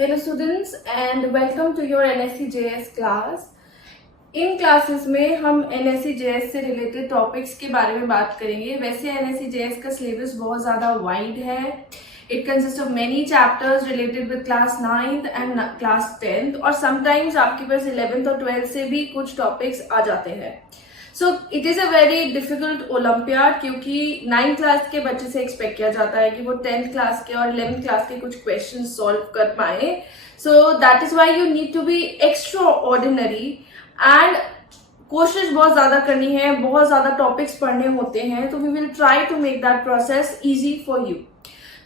Hello students and welcome to your NSC-JS class. In classes में हम NSC-JS से related topics के बारे में बात करेंगे. वैसे NSC-JS का सिलेबस बहुत ज़्यादा वाइड है. It consists of many chapters related with class 9th and class 10th और sometimes आपके पास 11th और 12th से भी कुछ टॉपिक्स आ जाते हैं. So it is a very difficult olympiad क्योंकि 9th क्लास के बच्चे से एक्सपेक्ट किया जाता है कि वो 10th क्लास के और 11th क्लास के कुछ क्वेश्चन सॉल्व कर पाए. So that is why you need to be extraordinary and कोशिश बहुत ज़्यादा करनी है, बहुत ज़्यादा टॉपिक्स पढ़ने होते हैं. तो we will try to make that process easy for you.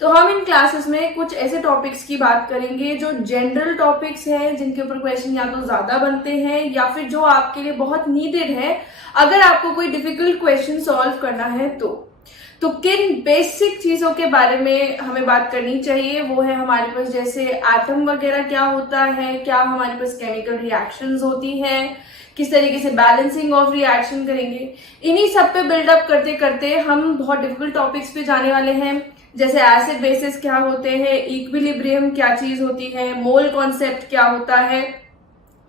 तो हम इन क्लासेस में कुछ ऐसे टॉपिक्स की बात करेंगे जो जनरल टॉपिक्स हैं, जिनके ऊपर क्वेश्चन या तो ज्यादा बनते हैं या फिर जो आपके लिए बहुत नीडेड है अगर आपको कोई डिफिकल्ट क्वेश्चन सॉल्व करना है. तो किन बेसिक चीजों के बारे में हमें बात करनी चाहिए वो है हमारे पास जैसे एटम वगैरह क्या होता है, क्या हमारे पास केमिकल रिएक्शंस होती हैं, किस तरीके से बैलेंसिंग ऑफ रिएक्शन करेंगे. इन्हीं सब पे बिल्डअप करते करते हम बहुत डिफिकल्ट टॉपिक्स पे जाने वाले हैं, जैसे एसिड बेसिस क्या होते हैं, इक्विलिब्रियम क्या चीज होती है, मोल कॉन्सेप्ट क्या होता है.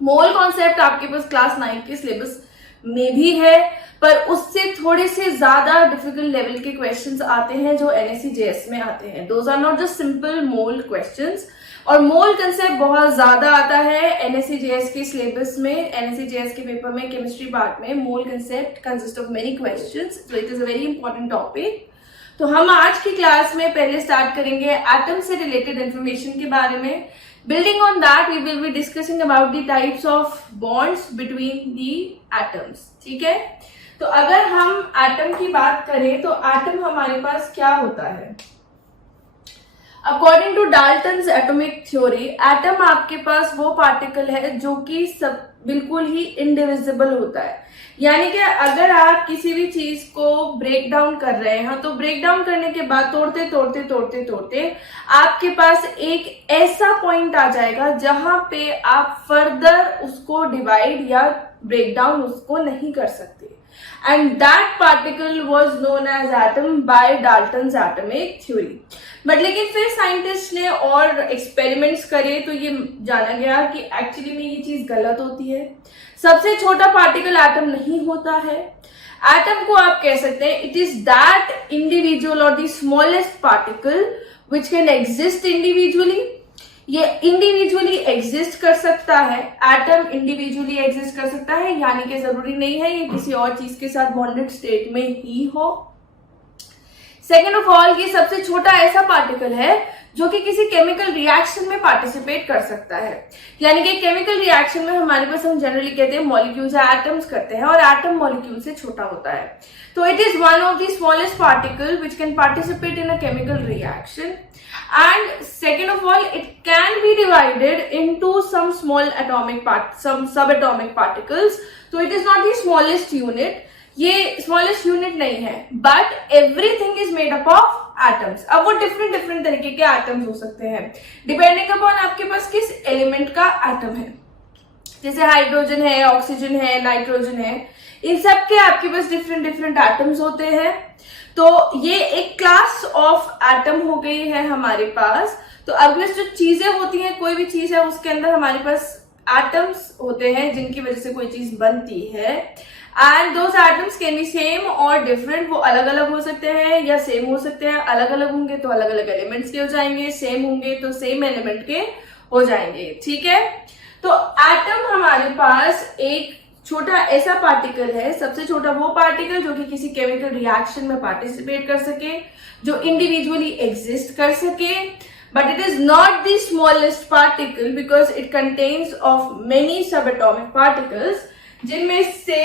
मोल कॉन्सेप्ट आपके पास क्लास 9 के सिलेबस में भी है, पर उससे थोड़े से ज्यादा डिफिकल्ट लेवल के क्वेश्चंस आते हैं जो NSC-JS में आते हैं. Those are not just simple mole questions. और मोल कंसेप्ट बहुत ज्यादा आता है NSC-JS के सिलेबस में. NSC-JS के पेपर में केमिस्ट्री पार्ट में मोल concept consist of many questions, so it is a very important topic. तो हम आज की क्लास में पहले स्टार्ट करेंगे एटम से रिलेटेड इंफॉर्मेशन के बारे में. Building on that we will be discussing about the types of bonds between the atoms. ठीक है, तो अगर हम एटम की बात करें तो एटम हमारे पास क्या होता है. According to Dalton's atomic theory, atom आपके पास वो पार्टिकल है जो कि सब बिल्कुल ही इनडिविजिबल होता है. यानी कि अगर आप किसी भी चीज को ब्रेक डाउन कर रहे हैं तो ब्रेक डाउन करने के बाद तोड़ते तोड़ते तोड़ते तोड़ते आपके पास एक ऐसा पॉइंट आ जाएगा जहां पे आप फर्दर उसको डिवाइड या ब्रेक डाउन उसको नहीं कर सकते. And that particle was known as atom by Dalton's atomic theory. But लेकिन फिर साइंटिस्ट ने और एक्सपेरिमेंट्स करे तो ये जाना गया कि एक्चुअली में ये चीज गलत होती है. सबसे छोटा पार्टिकल एटम नहीं होता है. एटम को आप कह सकते हैं इट इज दैट इंडिविजुअल और the smallest particle which can exist individually. ये इंडिविजुअली एग्जिस्ट कर सकता है, एटम इंडिविजुअली एग्जिस्ट कर सकता है, यानी कि जरूरी नहीं है ये किसी और चीज के साथ बॉन्डेड स्टेट में ही हो. सेकेंड ऑफ ऑल, ये सबसे छोटा ऐसा पार्टिकल है जो कि किसी केमिकल रिएक्शन में पार्टिसिपेट कर सकता है. यानी कि केमिकल रिएक्शन में हमारे पास हम जनरली कहते हैं मॉलिक्यूल्स या एटम्स करते हैं और एटम मॉलिक्यूल से छोटा होता है. तो it is one of the smallest particle which can participate in a chemical reaction. And second of all, it can be divided into some some subatomic particles. So it is not the smallest unit. ये smallest unit नहीं है, but everything is made up of atoms. अब वो different तरीके के atoms हो सकते हैं depending upon आपके पास किस element का atom है. जैसे हाइड्रोजन है, ऑक्सीजन है, नाइट्रोजन है, इन सब के आपके पास डिफरेंट एटम्स होते हैं. तो ये एक क्लास ऑफ एटम हो गई है हमारे पास. तो अब जो चीजें होती हैं, कोई भी चीज है उसके अंदर हमारे पास एटम्स होते हैं जिनकी वजह से कोई चीज बनती है. And those atoms can be same और डिफरेंट. वो अलग अलग हो सकते हैं या सेम हो सकते हैं. अलग अलग होंगे तो अलग अलग एलिमेंट्स के हो जाएंगे, सेम होंगे तो सेम एलिमेंट के हो जाएंगे. ठीक है, तो एटम हमारे पास एक छोटा ऐसा पार्टिकल है, सबसे छोटा वो पार्टिकल जो कि किसी केमिकल रिएक्शन में पार्टिसिपेट कर सके, जो इंडिविजुअली एग्जिस्ट कर सके. But it is not the smallest particle because it contains of many subatomic particles, जिनमें से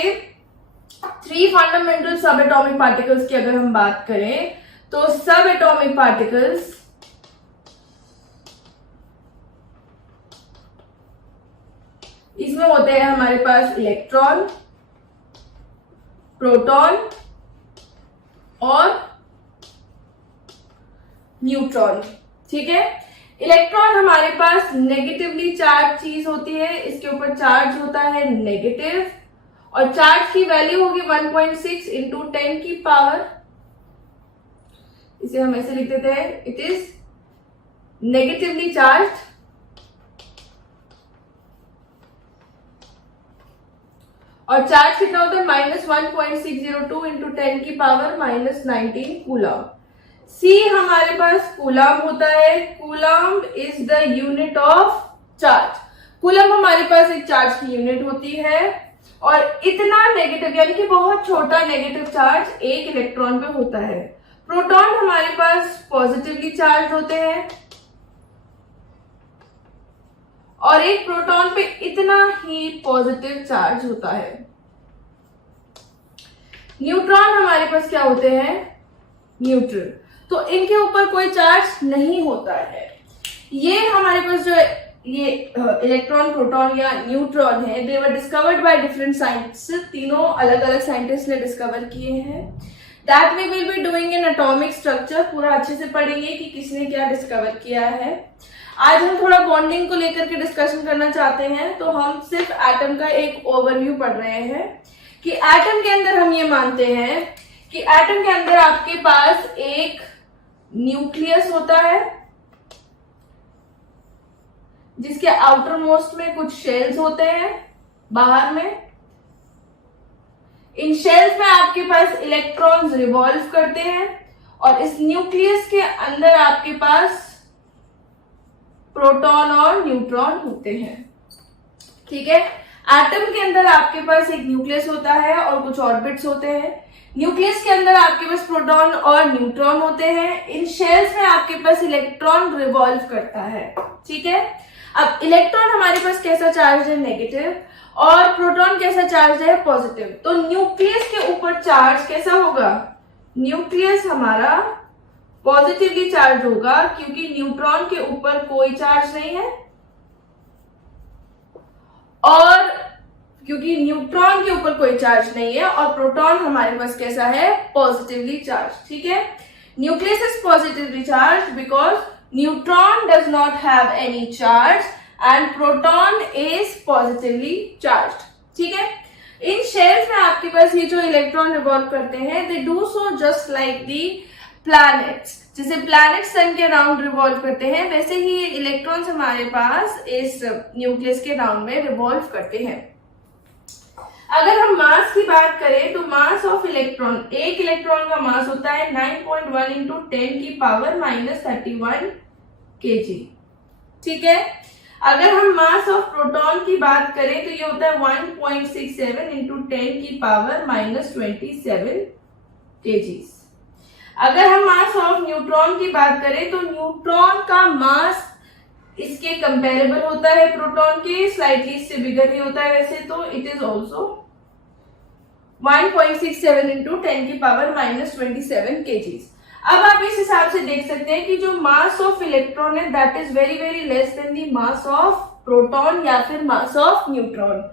3 फंडामेंटल सबएटॉमिक पार्टिकल्स की अगर हम बात करें तो सबएटॉमिक पार्टिकल्स इसमें होते हैं हमारे पास इलेक्ट्रॉन, प्रोटॉन और न्यूट्रॉन. ठीक है, इलेक्ट्रॉन हमारे पास नेगेटिवली चार्ज चीज होती है, इसके ऊपर चार्ज होता है नेगेटिव और चार्ज की वैल्यू होगी 1.6 इंटू 10 की पावर. इसे हम ऐसे लिख देते हैं, इट इज नेगेटिवली चार्ज और चार्ज कितना होता है -1.602 इंटू 10 की पावर -19 कूलम। सी हमारे पास कूलम होता है। Coulomb is the unit of charge. Coulomb हमारे पास एक चार्ज की यूनिट होती है और इतना नेगेटिव यानी कि बहुत छोटा नेगेटिव चार्ज एक इलेक्ट्रॉन पे होता है। प्रोटॉन हमारे पास पॉजिटिवली चार्ज होते हैं और एक प्रोटॉन पे इतना ही पॉजिटिव चार्ज होता है। न्यूट्रॉन हमारे पास क्या होते हैं? न्यूट्रल। तो इनके ऊपर कोई चार्ज नहीं होता है। ये हमारे पास जो ये इलेक्ट्रॉन, प्रोटॉन या न्यूट्रॉन है, they were discovered by different scientist. तीनों अलग अलग साइंटिस्ट ने डिस्कवर किए हैं। That we will be doing in atomic structure. पूरा अच्छे से पढ़ेंगे कि किसने क्या डिस्कवर किया है। आज हम थोड़ा बॉन्डिंग को लेकर के डिस्कशन करना चाहते हैं, तो हम सिर्फ एटम का एक ओवरव्यू पढ़ रहे हैं कि एटम के अंदर हम ये मानते हैं कि एटम के अंदर आपके पास एक न्यूक्लियस होता है जिसके आउटर मोस्ट में कुछ शेल्स होते हैं बाहर में। इन शेल्स में आपके पास इलेक्ट्रॉन्स रिवॉल्व करते हैं और इस न्यूक्लियस के अंदर आपके पास प्रोटॉन और न्यूट्रॉन होते हैं। ठीक है, एटम के अंदर आपके पास एक न्यूक्लियस होता है और कुछ ऑर्बिट्स होते हैं। न्यूक्लियस के अंदर आपके पास प्रोटॉन और न्यूट्रॉन होते हैं। इन शेल्स में आपके पास इलेक्ट्रॉन रिवॉल्व करता है। ठीक है, अब इलेक्ट्रॉन हमारे पास कैसा चार्ज है? नेगेटिव। और प्रोटॉन कैसा चार्ज है? पॉजिटिव। तो न्यूक्लियस के ऊपर चार्ज कैसा होगा? न्यूक्लियस हमारा पॉजिटिवली चार्ज होगा क्योंकि न्यूट्रॉन के ऊपर कोई चार्ज नहीं है और क्योंकि न्यूट्रॉन के ऊपर कोई चार्ज नहीं है और प्रोटॉन हमारे पास कैसा है? Positively charge. ठीक है, nucleus is positively charge because neutron does not have any charge and proton is positively charge. ठीक है, इन शेल्स में आपके पास ये जो इलेक्ट्रॉन रिवॉल्व करते हैं, they do so just like the planets. जैसे प्लैनेट सन के राउंड रिवॉल्व करते हैं, वैसे ही इलेक्ट्रॉन्स हमारे पास इस न्यूक्लियस के राउंड में रिवॉल्व करते हैं। अगर हम मास की बात करें तो मास ऑफ इलेक्ट्रॉन, एक इलेक्ट्रॉन का मास होता है 9.1 इंटू 10 की पावर -31 kg। ठीक है, अगर हम मास ऑफ प्रोटॉन की बात करें तो ये होता है 1.67 इंटू 10 की पावर -27 kg। अगर हम मास ऑफ न्यूट्रॉन की बात करें तो न्यूट्रॉन का मास इसके कंपेरेबल होता है प्रोटॉन के, स्लाइटली इससे बिगर ही होता है वैसे तो। इट इज ऑल्सो 1.67 इंटू 10 की पावर -27 kg। अब आप इस हिसाब से देख सकते हैं कि जो मास ऑफ इलेक्ट्रॉन है that is very very less than the mass of proton या फिर मास ऑफ न्यूट्रॉन।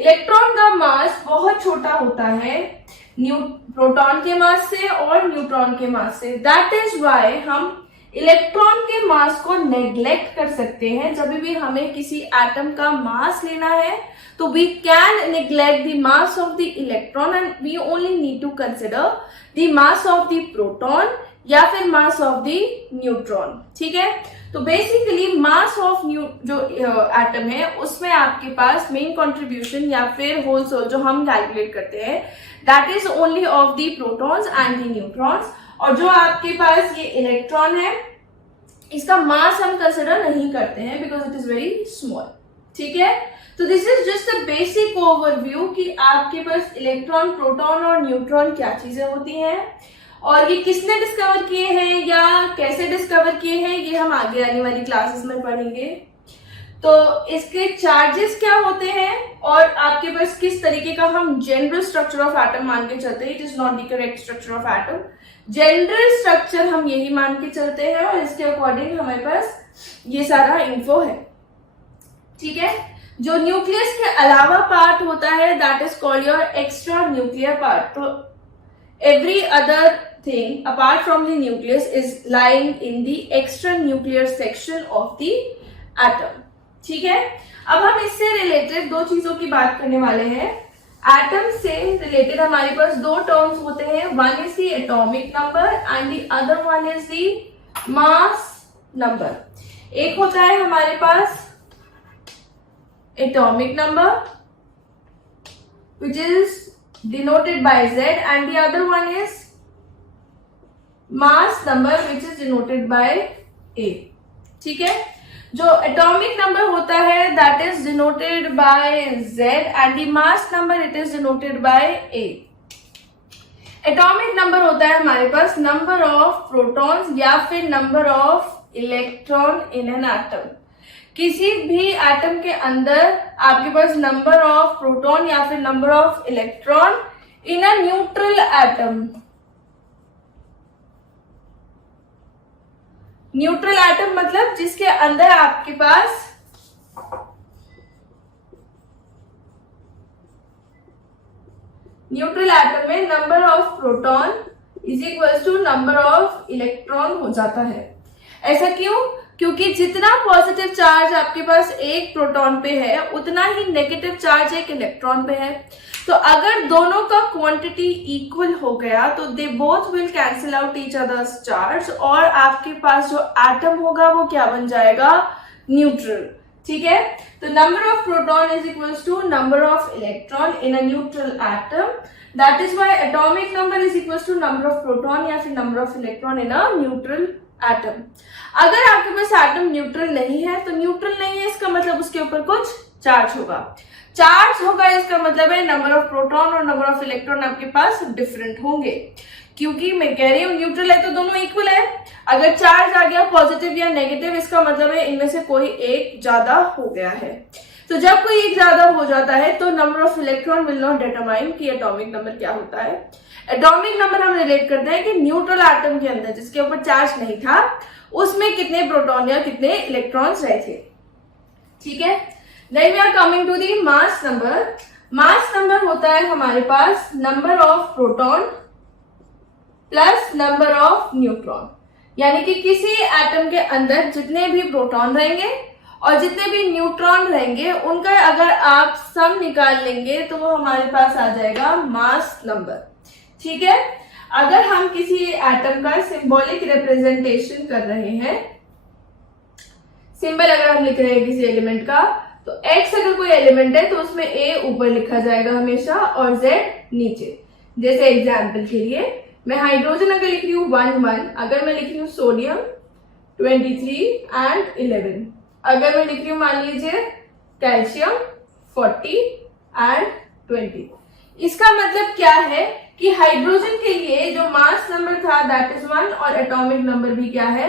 इलेक्ट्रॉन का मास बहुत छोटा होता है प्रोटॉन के मास से और न्यूट्रॉन के मास से। दैट इज वाई हम इलेक्ट्रॉन के मास को नेग्लेक्ट कर सकते हैं। जब भी हमें किसी एटम का मास लेना है तो we can neglect the mass of the electron and we only need to consider the mass of the proton या फिर मास ऑफ द न्यूट्रॉन। ठीक है, तो बेसिकली मास ऑफ जो एटम है उसमें आपके पास मेन कंट्रीब्यूशन या फिर होल सोल जो हम कैलकुलेट करते हैं that is only of the protons and the neutrons. और जो आपके पास ये इलेक्ट्रॉन है इसका मास हम कंसिडर नहीं करते हैं because it is very small. ठीक है, तो this is just a basic overview कि आपके पास इलेक्ट्रॉन, प्रोटॉन और न्यूट्रॉन क्या चीजें होती हैं और ये किसने डिस्कवर किए हैं या कैसे डिस्कवर किए हैं, ये हम आगे आने वाली क्लासेस में पढ़ेंगे। तो इसके चार्जेस क्या होते हैं और आपके पास किस तरीके का हम जनरल स्ट्रक्चर ऑफ एटम मान के चलते हैं। It is not the correct structure of atom, general structure हम यही मान के चलते हैं और इसके अकॉर्डिंग हमारे पास ये सारा इंफो है। ठीक है, जो न्यूक्लियस के अलावा पार्ट होता है that is called your extra nuclear part. तो every other thing apart from the nucleus is lying in the extra nuclear section of the atom। ठीक है, अब हम इससे रिलेटेड दो चीजों की बात करने वाले हैं। एटम से रिलेटेड हमारे पास दो टर्म्स होते हैं, one is the atomic number and the other one is the mass number. एक होता है हमारे पास atomic number, which is denoted by Z, and the other one is mass number which is denoted by A. ठीक है, जो atomic number होता है that is denoted by Z and the mass number it is denoted by A. Atomic number होता है हमारे पास number of protons या फिर number of electron in an atom. किसी भी एटम के अंदर आपके पास नंबर ऑफ प्रोटॉन या फिर number of electron in a neutral atom. Neutral atom मतलब जिसके अंदर आपके पास न्यूट्रल एटम में number of proton is equal to number of electron हो जाता है। ऐसा क्यों? क्योंकि जितना पॉजिटिव चार्ज आपके पास एक प्रोटॉन पे है उतना ही नेगेटिव चार्ज एक इलेक्ट्रॉन पे है। तो अगर दोनों का क्वांटिटी इक्वल हो गया तो they both will cancel out each others charge और आपके पास जो एटम होगा वो क्या बन जाएगा? न्यूट्रल। ठीक है, तो number of proton is equal to number of electron in a neutral atom, that is why atomic number is equal to number of proton या फिर number of electron in a neutral atom. अगर आपके पास atom neutral नहीं है तो neutral नहीं है इसका मतलब उसके ऊपर कुछ चार्ज होगा। चार्ज होगा इसका मतलब है नंबर ऑफ प्रोटॉन और नंबर ऑफ इलेक्ट्रॉन आपके पास डिफरेंट होंगे, क्योंकि मैं कह रही हूं न्यूट्रल है तो दोनों इक्वल है। अगर चार्ज आ गया पॉजिटिव या नेगेटिव इसका मतलब है इनमें से कोई एक ज्यादा हो गया है। तो जब कोई एक ज्यादा हो जाता है तो number of electron will not determine कि एटॉमिक नंबर क्या होता है। एटॉमिक नंबर हम रिलेट करते हैं कि न्यूट्रल एटम के अंदर जिसके ऊपर चार्ज नहीं था उसमें कितने प्रोटॉन या कितने इलेक्ट्रॉन्स रहे थे। ठीक है, then we are coming to the mass number. Mass number होता है हमारे पास number of proton plus number of neutron, यानी कि किसी एटम के अंदर जितने भी प्रोटॉन रहेंगे और जितने भी न्यूट्रॉन रहेंगे उनका अगर आप सम निकाल लेंगे तो वो हमारे पास आ जाएगा मास नंबर। ठीक है, अगर हम किसी एटम का सिंबॉलिक रिप्रेजेंटेशन कर रहे हैं, सिंबल अगर हम लिख रहे हैं किसी एलिमेंट का, तो x अगर कोई एलिमेंट है तो उसमें a ऊपर लिखा जाएगा हमेशा और z नीचे। जैसे एग्जाम्पल के लिए मैं हाइड्रोजन अगर लिख रही हूँ 1 1, अगर मैं लिख रही हूँ सोडियम 23 एंड 11, अगर मैं लिख रही हूँ मान लीजिए कैल्शियम 40 एंड 20। इसका मतलब क्या है कि हाइड्रोजन के लिए जो मास नंबर था दैट इज 1 और एटॉमिक नंबर भी क्या है?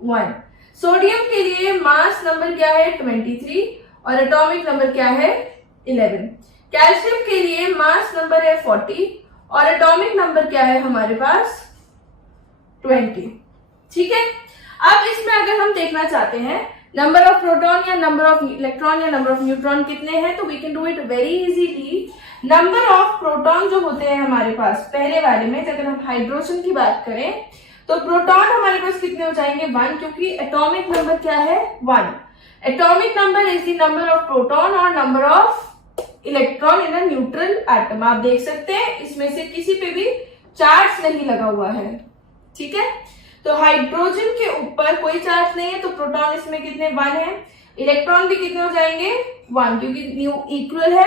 1। सोडियम के लिए मास नंबर क्या है? 23 और एटॉमिक नंबर क्या है? 11। कैल्शियम के लिए मास नंबर है 40 और एटॉमिक नंबर क्या है हमारे पास? 20। ठीक है, अब इसमें अगर हम देखना चाहते हैं नंबर ऑफ प्रोटॉन या नंबर ऑफ इलेक्ट्रॉन या नंबर ऑफ न्यूट्रॉन कितने हैं तो we can do it very easily. Number of proton जो होते हैं हमारे पास पहले वाले में, अगर हम हाइड्रोजन की बात करें तो प्रोटॉन हमारे पास कितने हो जाएंगे? 1, क्योंकि एटॉमिक नंबर क्या है? 1। Atomic number is the number of proton और number of electron in a neutral atom. आप देख सकते हैं इसमें से किसी पे भी चार्ज नहीं लगा हुआ है। ठीक है, तो हाइड्रोजन के ऊपर कोई चार्ज नहीं है तो प्रोटॉन इसमें कितने? 1 है। इलेक्ट्रॉन भी कितने हो जाएंगे? 1, क्योंकि न्यू इक्वल है।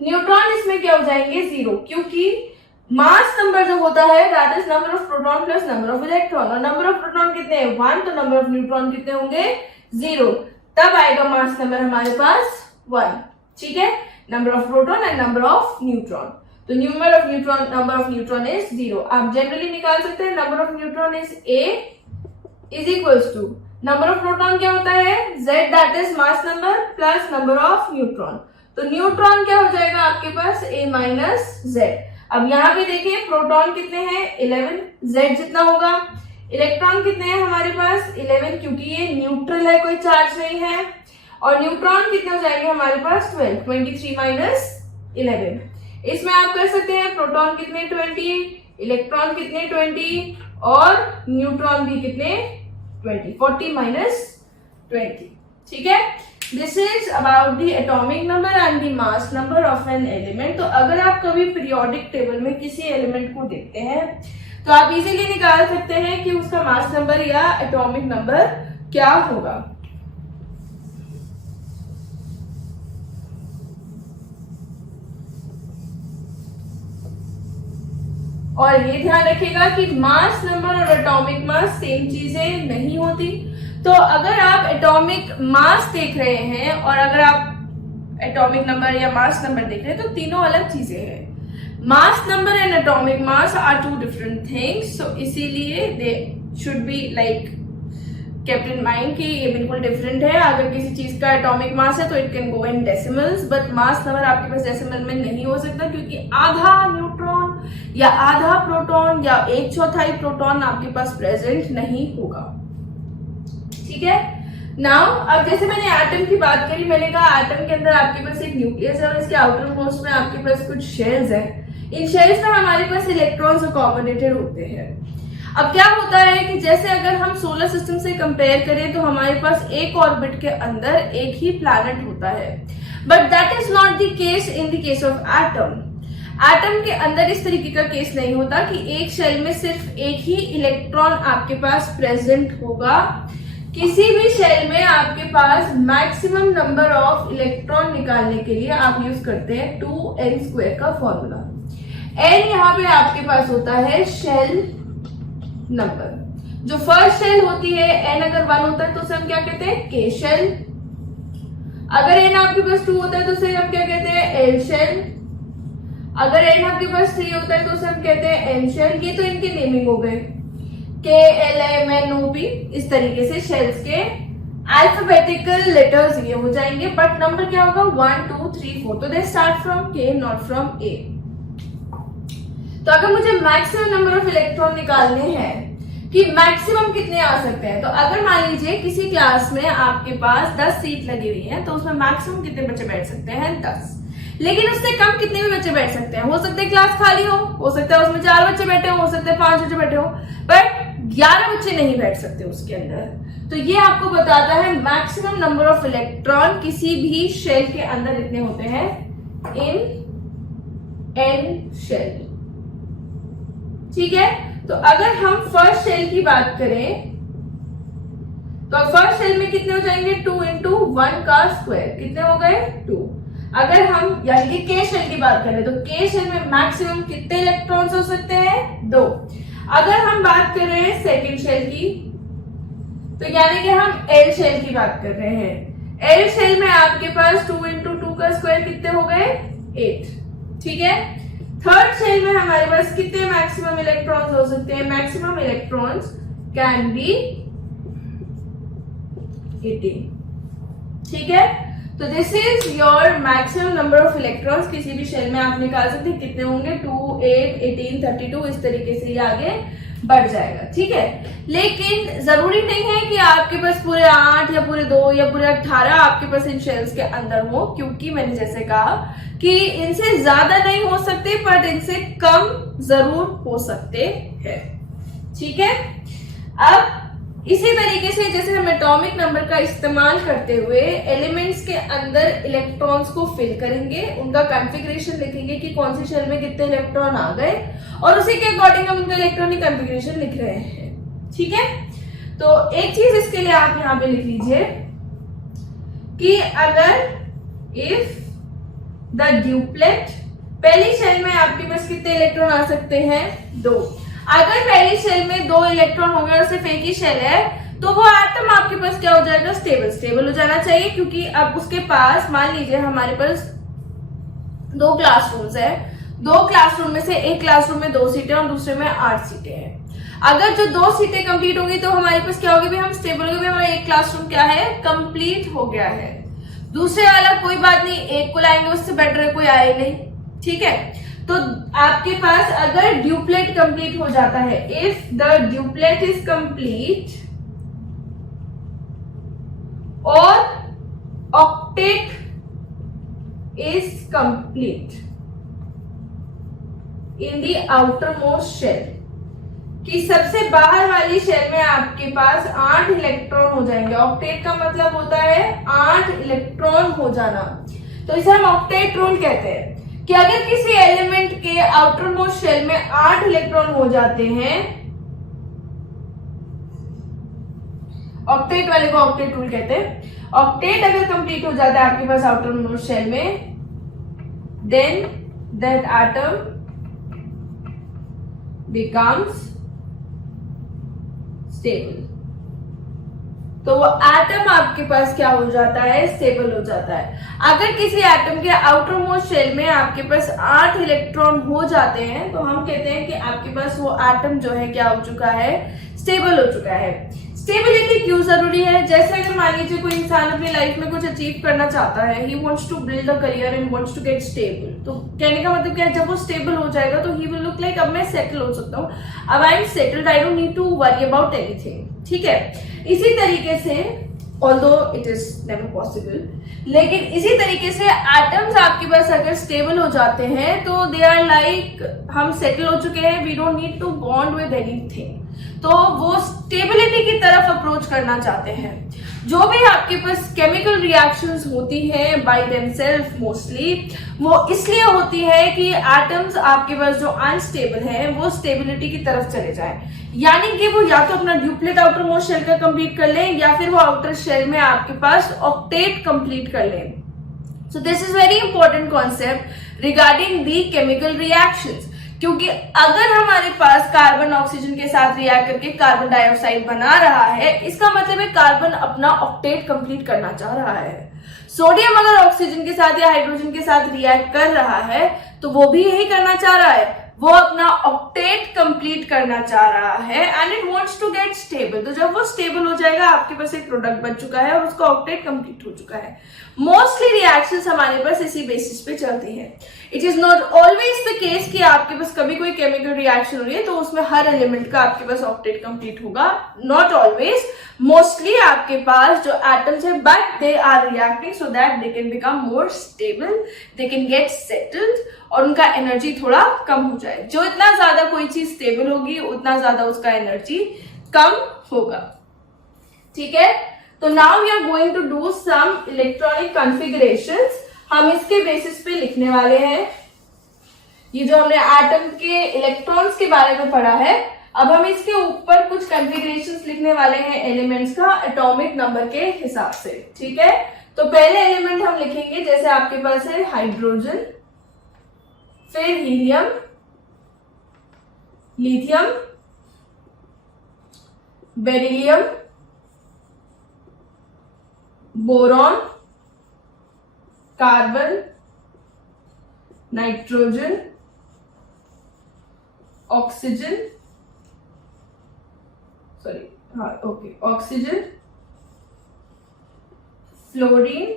न्यूट्रॉन इसमें क्या हो जाएंगे? 0, क्योंकि मास नंबर जो होता है that is number of proton plus number of electron, और नंबर ऑफ प्रोटॉन कितने हैं? 1, तो नंबर ऑफ न्यूट्रॉन कितने होंगे? 0। तब आएगा मास नंबर हमारे पास 1। ठीक है, number of proton and number of neutron. तो नंबर ऑफ न्यूट्रॉन इज 0। आप जनरली निकाल सकते हैं number of neutron is a is equals to number of proton क्या होता है? z, that is mass number plus number of neutron. तो न्यूट्रॉन क्या हो जाएगा आपके पास? a minus z। अब यहाँ पे देखिए प्रोटॉन कितने हैं? 11, z जितना होगा। इलेक्ट्रॉन कितने हैं हमारे पास? 11, क्योंकि ये न्यूट्रल है, कोई चार्ज नहीं है। और न्यूट्रॉन कितने हो जाएंगे हमारे पास? 12, 23 माइनस 11। इसमें आप कर सकते हैं प्रोटॉन कितने? 20, इलेक्ट्रॉन कितने? 20 और न्यूट्रॉन भी कितने? 20, 40 माइनस 20। ठीक है, this is about the atomic number and the mass number of an element. तो अगर आप कभी पीरियोडिक टेबल में किसी एलिमेंट को देखते हैं तो आप इजीली निकाल सकते हैं कि उसका मास नंबर या एटॉमिक नंबर क्या होगा। और ये ध्यान रखिएगा कि मास नंबर और एटॉमिक मास सेम चीजें नहीं होती। तो अगर आप एटॉमिक मास देख रहे हैं और अगर आप एटॉमिक नंबर या मास नंबर देख रहे हैं तो तीनों अलग चीजें हैं। Mass number and atomic mass are two different things, so इसीलिए they should be like kept in mind कि ये बिल्कुल डिफरेंट है। अगर किसी चीज का एटॉमिक मास है तो it can go in decimals, but mass number आपके पास डेसिमल में नहीं हो सकता, क्योंकि आधा न्यूट्रॉन या आधा प्रोटॉन या 1/4 प्रोटॉन आपके पास प्रेजेंट नहीं होगा। ठीक है। नाउ अब जैसे मैंने एटम की बात करी, मैंने कहा एटम के अंदर आपके पास एक न्यूक्लियस है और इसके आउटर मोस्ट में आपके पास कुछ शेल्स है। इन शेल्स में हमारे पास इलेक्ट्रॉन्स अकोमोडेटेड होते हैं। अब क्या होता है कि जैसे अगर हम सोलर सिस्टम से कंपेयर करें तो हमारे पास एक ऑर्बिट के अंदर एक ही प्लैनेट होता है, but that is not the case in the case of atom. Atom के अंदर इस तरीके का केस नहीं होता कि एक शेल में सिर्फ एक ही इलेक्ट्रॉन आपके पास प्रेजेंट होगा। किसी भी शेल में आपके पास मैक्सिमम नंबर ऑफ इलेक्ट्रॉन निकालने के लिए आप यूज करते हैं 2n² का फॉर्मूला। n यहाँ पे आपके पास होता है शेल नंबर। जो फर्स्ट शेल होती है n अगर 1 होता है तो उसे हम क्या कहते हैं k शेल। अगर n आपके पास 2 होता है तो उसे हम क्या कहते हैं l शेल। अगर n आपके पास 3 होता है तो उसे हम कहते हैं n शेल। ये तो इनके नेमिंग हो गए k l m n o p, इस तरीके से शेल्स के अल्फाबेटिकल लेटर्स ये हो जाएंगे, बट नंबर क्या होगा 1 2 3 4, तो they start from k not from a। तो अगर मुझे मैक्सिमम नंबर ऑफ इलेक्ट्रॉन निकालने हैं कि मैक्सिमम कितने आ सकते हैं, तो अगर मान लीजिए किसी क्लास में आपके पास 10 सीट लगी हुई है तो उसमें मैक्सिमम कितने बच्चे बैठ सकते हैं 10, लेकिन उससे कम कितने भी बच्चे बैठ सकते हैं। हो सकता है क्लास खाली हो सकता है उसमें 4 बच्चे बैठे हो सकता है 5 बच्चे बैठे हो, बट 11 बच्चे नहीं बैठ सकते उसके अंदर। तो ये आपको बताता है मैक्सिमम नंबर ऑफ इलेक्ट्रॉन किसी भी शेल के अंदर इतने होते हैं इन एन शेल। ठीक है। तो अगर हम फर्स्ट शेल की बात करें तो फर्स्ट शेल में कितने हो जाएंगे 2 × 1 का स्क्वायर, कितने हो गए 2। अगर हम यानी कि के शेल की बात करें तो के शेल में मैक्सिमम कितने इलेक्ट्रॉन्स हो सकते हैं 2। अगर हम बात कर रहे हैं सेकेंड शेल की तो यानी कि हम एल शेल की बात कर रहे हैं। एल शेल में आपके पास 2 × 2 का स्क्वायर कितने हो गए 8। ठीक है। थर्ड शेल में हमारे पास कितने मैक्सिमम इलेक्ट्रॉन्स हो सकते हैं, मैक्सिमम इलेक्ट्रॉन्स कैन बी 18। ठीक है। तो this is your maximum number of electrons किसी भी शेल में आप निकाल सकते हैं। कितने होंगे 2 8 18 32, इस तरीके से ये आगे बढ़ जाएगा। ठीक है। लेकिन जरूरी नहीं है कि आपके पास पूरे 8 या पूरे 2 या पूरे 18 आपके पास इन शेल्स के अंदर हो, क्योंकि मैंने जैसे कहा कि इनसे ज्यादा नहीं हो सकते बट इनसे कम जरूर हो सकते हैं। ठीक है। अब इसी तरीके से जैसे हम एटॉमिक नंबर का इस्तेमाल करते हुए एलिमेंट्स के अंदर इलेक्ट्रॉन्स को फिल करेंगे, उनका कॉन्फ़िगरेशन लिखेंगे कि कौन सी शेल में कितने इलेक्ट्रॉन आ गए और उसी के अकॉर्डिंग हम उनका इलेक्ट्रॉनिक कॉन्फ़िगरेशन लिख रहे हैं। ठीक है। तो एक चीज इसके लिए आप यहां पे लिख लीजिए कि अगर इफ द ड्यूप्लेट, पहली शेल में आपके पास कितने इलेक्ट्रॉन आ सकते हैं 2। अगर पहली शेल में 2 इलेक्ट्रॉन हो गए और सिर्फ एक ही शेल है तो वो एटम आपके पास क्या हो जाएगा स्टेबल हो जाना चाहिए, क्योंकि अब उसके पास मान लीजिए हमारे पास 2 क्लासरूम्स है। 2 क्लासरूम में से एक क्लासरूम में 2 सीटें और दूसरे में 8 सीटें हैं। अगर जो 2 सीटें कंप्लीट होगी तो हमारे पास क्या होगी भाई, हम स्टेबल हो गए, हमारा एक क्लासरूम क्या है कंप्लीट हो गया है। दूसरे वाला कोई बात नहीं, एक को लाएंगे उससे बेटर है कोई आए नहीं। ठीक है। तो आपके पास अगर ड्यूप्लेट कंप्लीट हो जाता है, if the duplet is complete और octet is complete in the outermost shell, कि सबसे बाहर वाली शेल में आपके पास 8 इलेक्ट्रॉन हो जाएंगे। ऑक्टेट का मतलब होता है 8 इलेक्ट्रॉन हो जाना, तो इसे हम ऑक्टेट रूल कहते हैं कि अगर किसी एलिमेंट के आउटर मोस्ट शेल में 8 इलेक्ट्रॉन हो जाते हैं, ऑक्टेट वाले को ऑक्टेट रूल कहते हैं। ऑक्टेट अगर कंप्लीट हो जाता है आपके पास आउटर मोस्ट शेल में, then that atom becomes stable। तो वो एटम आपके पास क्या हो जाता है, स्टेबल हो जाता है। अगर किसी एटम के आउटर मोस्ट शेल में आपके पास 8 इलेक्ट्रॉन हो जाते हैं तो हम कहते हैं कि आपके पास वो एटम जो है क्या हो चुका है, स्टेबल हो चुका है। स्टेबिलिटी क्यों जरूरी है? जैसे अगर मान लीजिए कोई इंसान अपनी लाइफ में कुछ अचीव करना चाहता है, he wants to build a career and wants to get stable, तो कहने का मतलब क्या है, जब वो स्टेबल हो जाएगा तो ही विल लुक लाइक अब मैं सेटल हो सकता हूँ, अब I am settled, I don't need to worry about anything. ठीक है, इसी तरीके से although it is never possible, लेकिन इसी तरीके से एटम्स आपके पास अगर स्टेबल हो जाते हैं तो दे आर लाइक हम सेटल हो चुके हैं, we don't need to bond with anything, तो वो स्टेबिलिटी की तरफ अप्रोच करना चाहते हैं। जो भी आपके पास केमिकल रिएक्शंस होती हैं बाय देमसेल्फ मोस्टली, वो इसलिए होती है कि एटम्स आपके पास जो अनस्टेबल है वो स्टेबिलिटी की तरफ चले जाएं, यानी कि वो या तो अपना ड्यूप्लेट आउटर मोस्ट शेल का कंप्लीट कर लें या फिर वो आउटर शेल में आपके पास ऑक्टेट कंप्लीट कर लें। So this is very important concept regarding the chemical reactions, क्योंकि अगर हमारे पास कार्बन ऑक्सीजन के साथ रिएक्ट करके कार्बन डाइऑक्साइड बना रहा है, इसका मतलब है कार्बन अपना ऑक्टेट कंप्लीट करना चाह रहा है। सोडियम अगर ऑक्सीजन के साथ या हाइड्रोजन के साथ रिएक्ट कर रहा है तो वो भी यही करना चाह रहा है, वो अपना ऑक्टेट कंप्लीट करना चाह रहा है and it wants to get stable. तो जब वो स्टेबल हो जाएगा आपके पास एक प्रोडक्ट बन चुका है और उसका ऑक्टेट कंप्लीट हो चुका है। मोस्टली रिएक्शंस हमारे पास इसी बेसिस पे चलती है। It is not always the case कि आपके पास कभी कोई केमिकल रिएक्शन हो रही है तो उसमें हर एलिमेंट का आपके पास ऑक्टेट कंप्लीट होगा, नॉट ऑलवेज। मोस्टली आपके पास जो एटम्स है but they are reacting so that they can become more stable, they can get settled और उनका एनर्जी थोड़ा कम हो जाए। जो इतना ज्यादा कोई चीज स्टेबल होगी उतना ज्यादा उसका एनर्जी कम होगा। ठीक है, तो now we are going to do some electronic configurations. हम इसके बेसिस पे लिखने वाले हैं। ये जो हमने एटम के इलेक्ट्रॉन्स के बारे में पढ़ा है, अब हम इसके ऊपर कुछ कॉन्फ़िगरेशंस लिखने वाले हैं एलिमेंट्स का एटॉमिक नंबर के हिसाब से। ठीक है, तो पहले एलिमेंट हम लिखेंगे जैसे आपके पास है हाइड्रोजन, फिर helium, lithium, beryllium, boron, carbon, nitrogen, oxygen, oxygen, fluorine,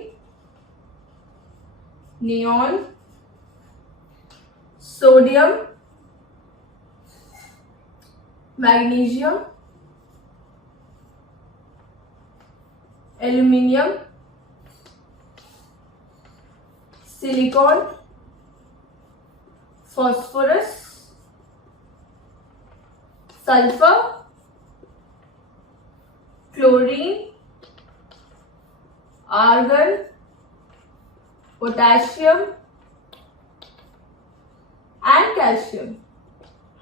neon, sodium, magnesium, aluminium, silicon, phosphorus, sulphur, chlorine, argon, potassium and calcium.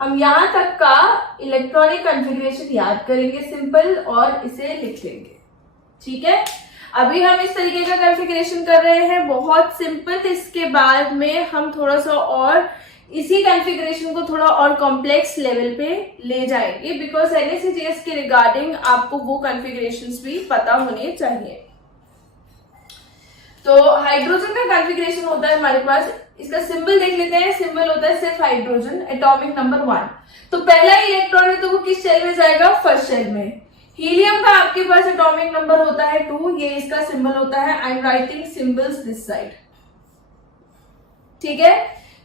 हम यहां तक का इलेक्ट्रॉनिक कॉन्फ़िगरेशन याद करेंगे सिंपल और इसे लिख लेंगे। ठीक है, अभी हम इस तरीके का कॉन्फ़िगरेशन कर रहे हैं बहुत सिंपल। इसके बाद में हम थोड़ा सा और इसी कॉन्फ़िगरेशन को थोड़ा और कॉम्प्लेक्स लेवल पे ले जाएंगे, बिकॉज NSCGS के रिगार्डिंग आपको वो कॉन्फ़िगरेशंस भी पता होने चाहिए। तो हाइड्रोजन का कॉन्फ़िगरेशन होता है हमारे पास, इसका सिंबल देख लेते हैं। सिंबल होता है सिर्फ हाइड्रोजन, एटॉमिक नंबर 1। तो पहला इलेक्ट्रॉन है तो वो किस शेल में जाएगा, फर्स्ट शेल में। हीलियम का आपके पास एटॉमिक नंबर होता है 2, ये इसका सिंबल होता है। I am writing symbols this side. ठीक है,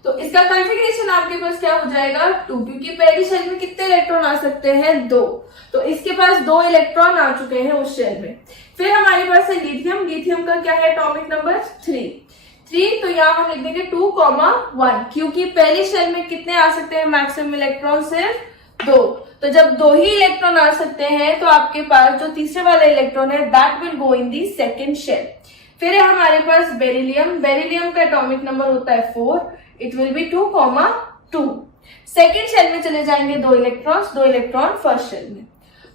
तो इसका कॉन्फ़िगरेशन आपके पास क्या हो जाएगा 2, क्योंकि पहली शेल में कितने इलेक्ट्रॉन आ सकते हैं 2, तो इसके पास 2 इलेक्ट्रॉन आ चुके हैं उस शेल में। फिर हमारे पास है लिथियम। लिथियम का क्या है एटॉमिक नंबर 3, तो यहाँ हम लिख देंगे 2,1, क्योंकि पहली शेल में कितने आ सकते हैं मैक्सिमम इलेक्ट्रॉन, सिर्फ 2। तो जब 2 ही इलेक्ट्रॉन आ सकते हैं तो आपके पास जो तीसरे वाला इलेक्ट्रॉन है that will go in the second shell. फिर है हमारे पास बेरिलियम। बेरिलियम का एटॉमिक नंबर होता है 4, it will be 2,2। Second shell में चले जाएंगे 2 इलेक्ट्रॉन फर्स्ट शेल में।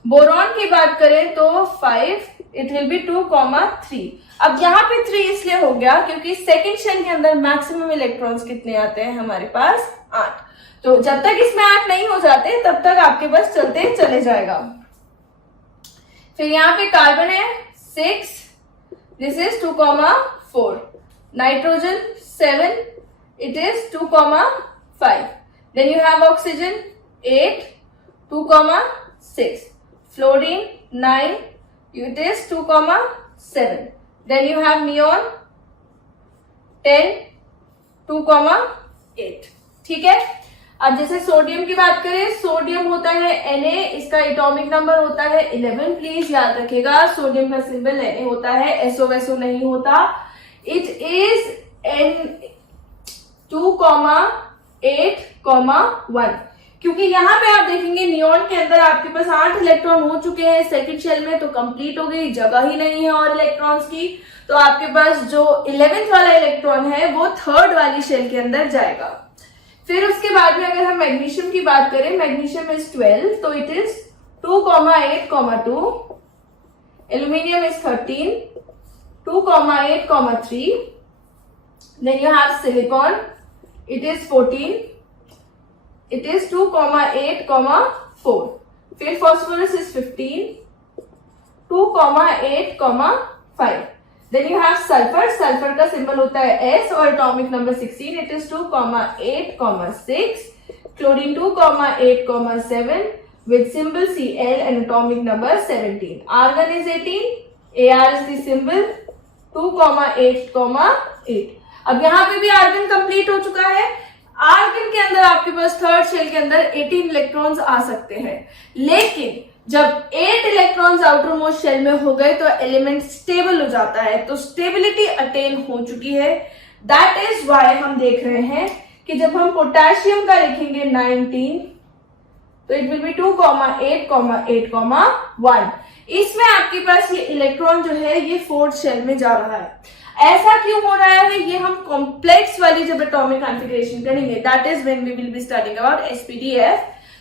बोरॉन की बात करें तो 5, इट विल बी 2,3। अब यहाँ पे 3 इसलिए हो गया क्योंकि सेकेंड शेल के अंदर मैक्सिमम इलेक्ट्रॉन्स कितने आते हैं हमारे पास 8, तो जब तक इसमें 8 नहीं हो जाते तब तक आपके पास चलते चले जाएगा। फिर यहाँ पे कार्बन है 6, this is 2,4, nitrogen 7, it is 2,5, then you have oxygen 8, 2,6, fluorine 9, it is 2,7, then you have neon 10, 2,8। ठीक है। अब जैसे सोडियम की बात करें, सोडियम होता है Na, इसका एटॉमिक नंबर होता है 11। प्लीज याद रखेगा सोडियम का सिंबल Na होता है, SO वैसो नहीं होता। इट इज N2,8,1, क्योंकि यहाँ पे आप देखेंगे नियोन के अंदर आपके पास 8 इलेक्ट्रॉन हो चुके हैं सेकंड शेल में, तो कंप्लीट हो गई, जगह ही नहीं है और इलेक्ट्रॉन्स की। तो आपके पास जो 11th वाला इलेक्ट्रॉन है वो थर्ड वाली शेल के अंदर जाएगा। फिर उसके बाद में अगर हम मैग्नीशियम की बात करें, मैग्नीशियम इज 12, तो it is 2,8,2, aluminium is 13, 2,8,3, then you have silicon, it is 14, it is 2,8,4, फिर phosphorus is 15, 2,8,5, then you have sulfur, sulfur का सिंबल होता है S और atomic number 16, it is 2,8,6, chlorine 2,8,7 with symbol Cl and atomic number 17, argon is 18, Ar is the symbol, 2,8,8। अब यहाँ पे भी argon complete हो चुका है। आर्गन के अंदर आपके पास थर्ड शेल के अंदर 18 इलेक्ट्रॉन्स आ सकते हैं, लेकिन जब 8 इलेक्ट्रॉन्स आउटर मोस्ट शेल में हो गए तो एलिमेंट स्टेबल हो जाता है, तो स्टेबिलिटी अटेन हो चुकी है। दैट इज व्हाई हम देख रहे हैं कि जब हम पोटेशियम का लिखेंगे 19, तो इट विल बी 2,8,8,1। इसमें आपके पास ये इलेक्ट्रॉन जो है ये फोर्थ शेल में जा रहा है। ऐसा क्यों हो रहा है, ये हम कॉम्प्लेक्स वाली जब एटॉमिक कॉन्फ़िगरेशन करेंगे, that is when we will be studying about SPDF,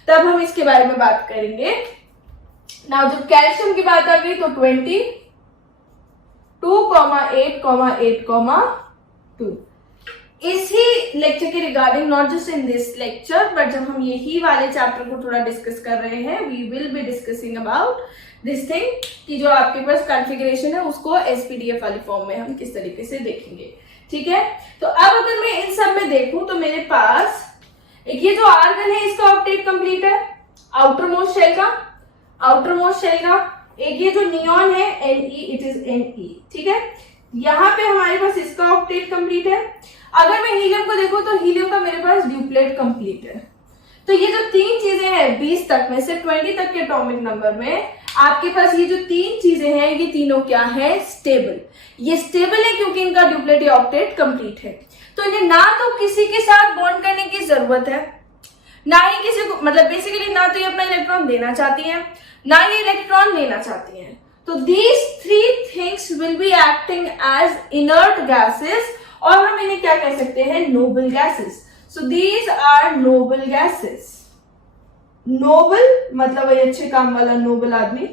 तब हम इसके बारे में बात करेंगे। नाउ जब कैल्शियम की बात आ गई तो 20, 2,8,8,2। इसी लेक्चर के regarding, not just in this lecture, but जब हम यही वाले चैप्टर को थोड़ा डिस्कस कर रहे हैं, we will be discussing about this thing कि जो आपके पास कॉन्फ़िगरेशन है उसको SPDF वाली फॉर्म में हम किस तरीके से देखेंगे। ठीक है। तो अब अगर मैं इन सब में देखूं तो मेरे पास एक ये जो आर्गन है इसका ऑक्टेट कंप्लीट है, आउटर मोस्ट शेल का, आउटर मोस्ट शेल का। एक ये जो नियॉन है Ne, इट इज Ne। ठीक है। यहाँ पे हमारे पास इसका ऑक्टेट कंप्लीट है। अगर मैं हीलियम को देखूं तो हीलियम का मेरे पास ड्यूप्लेट कंप्लीट है। तो ये जो तीन चीजें हैं 20 तक में से 20 तक के एटॉमिक नंबर में आपके पास ये जो तीन चीजें हैं, ये तीनों क्या है, स्टेबल। ये स्टेबल है क्योंकि इनका ड्यूप्लेट या ऑक्टेट कंप्लीट है। तो इन्हें ना तो किसी के साथ बॉन्ड करने की जरूरत है, ना ही किसी को, मतलब बेसिकली ना तो ये अपना इलेक्ट्रॉन देना चाहती है, ना ये इलेक्ट्रॉन लेना चाहती है। तो these three things will be acting as inert gases, और हम इन्हें क्या कह सकते हैं, noble gases. So these are noble gases. Noble मतलब वही अच्छे काम वाला नोबल आदमी,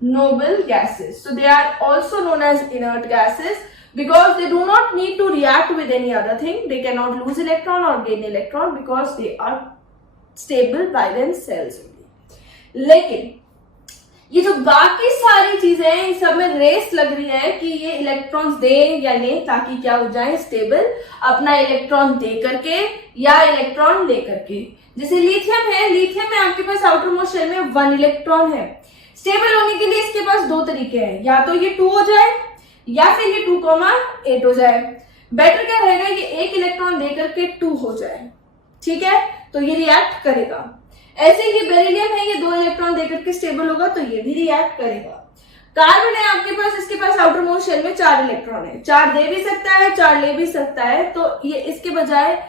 noble gases. So they are also known as inert gases because they do not need to react with any other thing. They cannot lose electron or gain electron because they are stable by themselves only. लेकिन ये जो बाकी सारी चीजें हैं इन सब में race लग रही है कि ये इलेक्ट्रॉन्स दें या नहीं, ताकि क्या हो जाए, स्टेबल, अपना इलेक्ट्रॉन दे करके या इलेक्ट्रॉन ले करके। जैसे लिथियम है, लिथियम में आपके पास आउटर मोस्ट शेल में 1 इलेक्ट्रॉन है। स्टेबल होने के लिए इसके पास दो तरीके हैं, या तो ये 2 हो जाए या फिर ये 2,8 हो जाए। बेटर क्या रहेगा, ये 1 इलेक्ट्रॉन देकर के 2 हो जाए। ठीक है, तो ये रिएक्ट करेगा। ऐसे ही बेरिलियम है, ये 2 इलेक्ट्रॉन देकर के स्टेबल होगा, तो ये भी रिएक्ट करेगा। कार्बन है आपके पास, इसके पास आउटर मोस्ट शेल में 4 इलेक्ट्रॉन है, 4 दे भी सकता है, 4 ले भी सकता है। तो ये इसके बजाय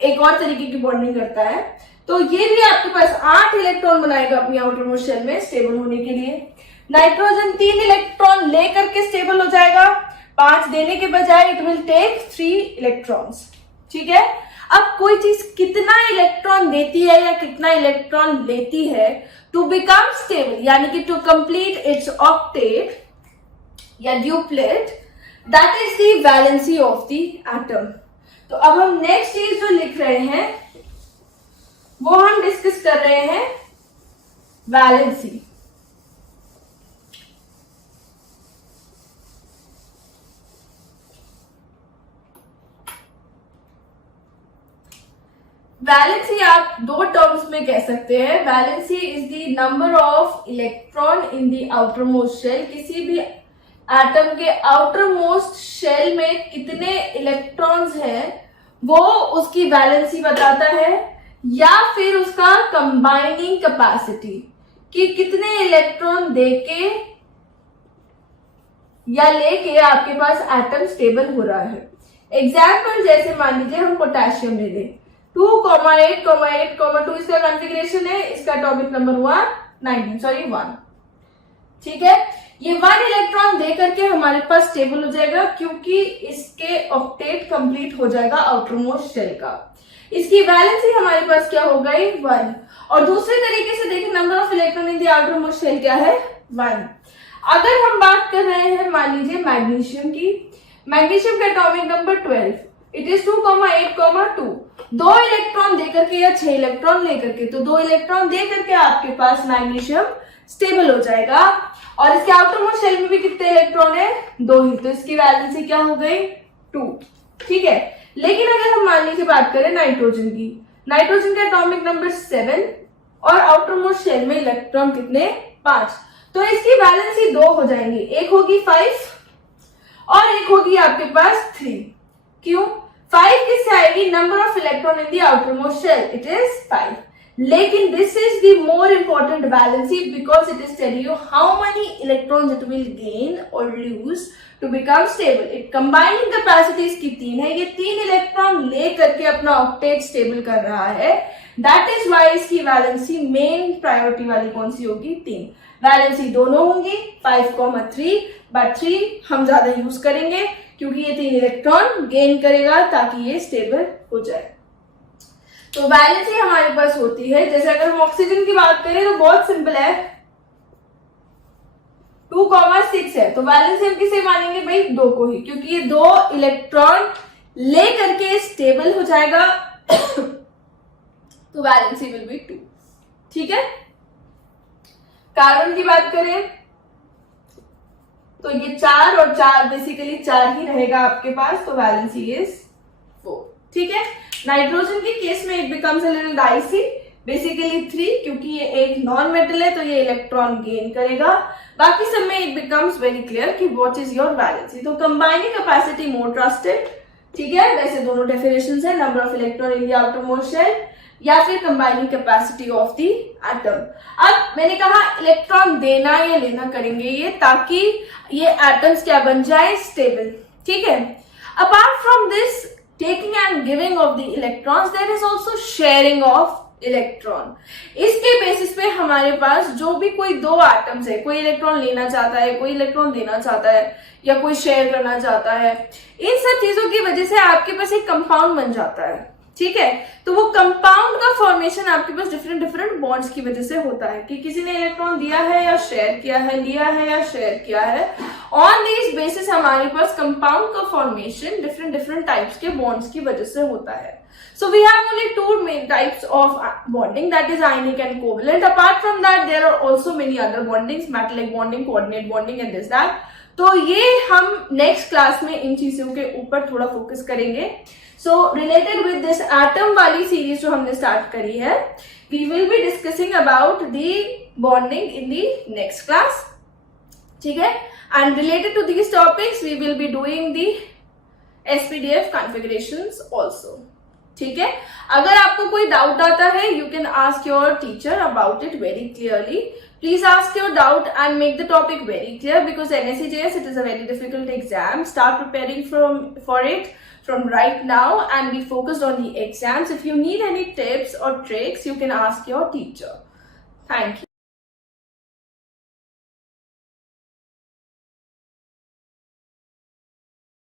एक और तरीके की बॉन्डिंग करता है। तो ये भी आपके पास 8 इलेक्ट्रॉन बनाएगा अपनी आउटर मोस्ट शेल में स्टेबल होने के लिए। नाइट्रोजन 3 इलेक्ट्रॉन लेकर के स्टेबल हो जाएगा, 5 देने के बजाय इट विल टेक 3 इलेक्ट्रॉन्स। ठीक है। अब कोई चीज कितना इलेक्ट्रॉन देती है या कितना इलेक्ट्रॉन लेती है टू बिकम स्टेबल, यानी कि टू कंप्लीट इट्स ऑक्टेट या duplet, that is the valency of the atom. तो अब हम नेक्स्ट चीज जो लिख रहे हैं वो हम डिस्कस कर रहे हैं वैलेंसी। वैलेंसी आप दो टर्म्स में कह सकते हैं। Valency is the number of electron in the outermost shell. किसी भी एटम के आउटर मोस्ट शेल में कितने इलेक्ट्रॉन्स हैं वो उसकी वैलेंसी बताता है, या फिर उसका कंबाइनिंग कैपेसिटी कि कितने इलेक्ट्रॉन देके या लेके आपके पास एटम स्टेबल हो रहा है। एग्जाम्पल जैसे मान लीजिए हम पोटेशियम ले लें, 2,8,8,2 इसका कॉन्फ़िगरेशन है, इसका एटॉमिक नंबर हुआ 1, ठीक है। ये 1 इलेक्ट्रॉन दे करके हमारे पास स्टेबल हो जाएगा क्योंकि इसके ऑक्टेट कंप्लीट हो जाएगा आउटर मोस्ट शेल का। इसकी वैलेंसी हमारे पास क्या हो गई 1। और दूसरे तरीके से देखिए number of electron in the outermost shell क्या है 1। अगर हम बात कर रहे हैं मान लीजिए मैग्नीशियम की, मैग्नीशियम का atomic number 12, it is 2,8,2। 2 electron देकर के या 6 इलेक्ट्रॉन लेकर के, तो 2 इलेक्ट्रॉन दे करके आपके पास मैग्नीशियम स्टेबल हो जाएगा। और इसके आउटर मोस्ट शेल में भी कितने इलेक्ट्रॉन है 2 ही, तो इसकी वैलेंसी क्या हो गई 2, ठीक है। लेकिन अगर हम मान लीजिए बात करें नाइट्रोजन की, नाइट्रोजन का एटॉमिक नंबर 7 और आउटर मोस्ट शेल में इलेक्ट्रॉन कितने 5, तो इसकी वैलेंसी 2 हो जाएंगी, एक होगी 5 और एक होगी आपके पास 3। क्यों 5 किससे आएगी, number of electron in the outermost shell, it is 5। लेकिन this is the more important valency because it is telling you how many electrons it will gain और lose to become stable. It combining capacity इसकी 3 है, ये 3 electron ले करके अपना octet stable कर रहा है। दैट इज वाई इसकी वैलेंसी मेन प्रायोरिटी वाली कौन सी होगी 3। वैलेंसी दोनों होंगी 5,3, बट 3 हम ज्यादा यूज करेंगे क्योंकि ये 3 इलेक्ट्रॉन गेन करेगा ताकि ये स्टेबल हो जाए। तो वैलेंसी हमारे पास होती है, जैसे अगर हम ऑक्सीजन की बात करें तो बहुत सिंपल है, 2,6 है, तो वैलेंसी हम किसे मानेंगे भाई 2 को ही, क्योंकि ये 2 इलेक्ट्रॉन ले करके स्टेबल हो जाएगा तो वैलेंसी विल बी 2, ठीक है। कार्बन की बात करें तो ये 4 और 4 बेसिकली 4 ही रहेगा आपके पास, तो वैलेंसी इज 4, ठीक है। नाइट्रोजन के केस में it becomes a little dicey, basically 3, क्योंकि ये एक नॉन मेटल है तो ये इलेक्ट्रॉन गेन करेगा। बाकी सब में इट बिकम्स वेरी क्लियर कि व्हाट इज योर वैलेंसी। तो कंबाइनिंग कैपेसिटी मोर ट्रस्टेड, ठीक है, वैसे दोनों डेफिनेशंस है, number of electron in the outermost shell या फिर combining capacity of the atom. अब मैंने कहा इलेक्ट्रॉन देना या लेना करेंगे ये, ताकि ये एटम्स क्या बन जाए स्टेबल, ठीक है। Apart from this taking and giving of the electrons, there is also sharing of electron। इसके बेसिस पे हमारे पास जो भी कोई 2 एटम्स है, कोई इलेक्ट्रॉन लेना चाहता है, कोई इलेक्ट्रॉन देना चाहता है या कोई शेयर करना चाहता है, इन सब चीजों की वजह से आपके पास एक कंपाउंड बन जाता है, ठीक है। तो वो कंपाउंड का फॉर्मेशन आपके पास डिफरेंट बॉन्ड्स की वजह से होता है कि किसी ने इलेक्ट्रॉन दिया है या शेयर किया है, लिया है या शेयर किया है। ऑन दिस बेसिस हमारे पास कंपाउंड का फॉर्मेशन डिफरेंट टाइप्स के बॉन्ड्स की वजह से होता है। So we have only 2 main types of bonding, that is ionic and covalent. Apart from that there are also many other bondings, metallic bonding, coordinate bonding and this that. तो ये हम next class में इन चीजों के ऊपर थोड़ा focus करेंगे। So related with this atom वाली सीरीज जो हमने स्टार्ट करी है, we will be discussing about the bonding in the next class, ठीक है। And related to these topics, we will be doing the SPDF configurations also, ठीक है। अगर आपको कोई डाउट आता है, you can ask your teacher about it very clearly. Please ask your doubt and make the topic very clear because NSCJS, it is a very difficult exam. Start preparing for it from right now and be focused on the exams. If you need any tips or tricks, you can ask your teacher. Thank you.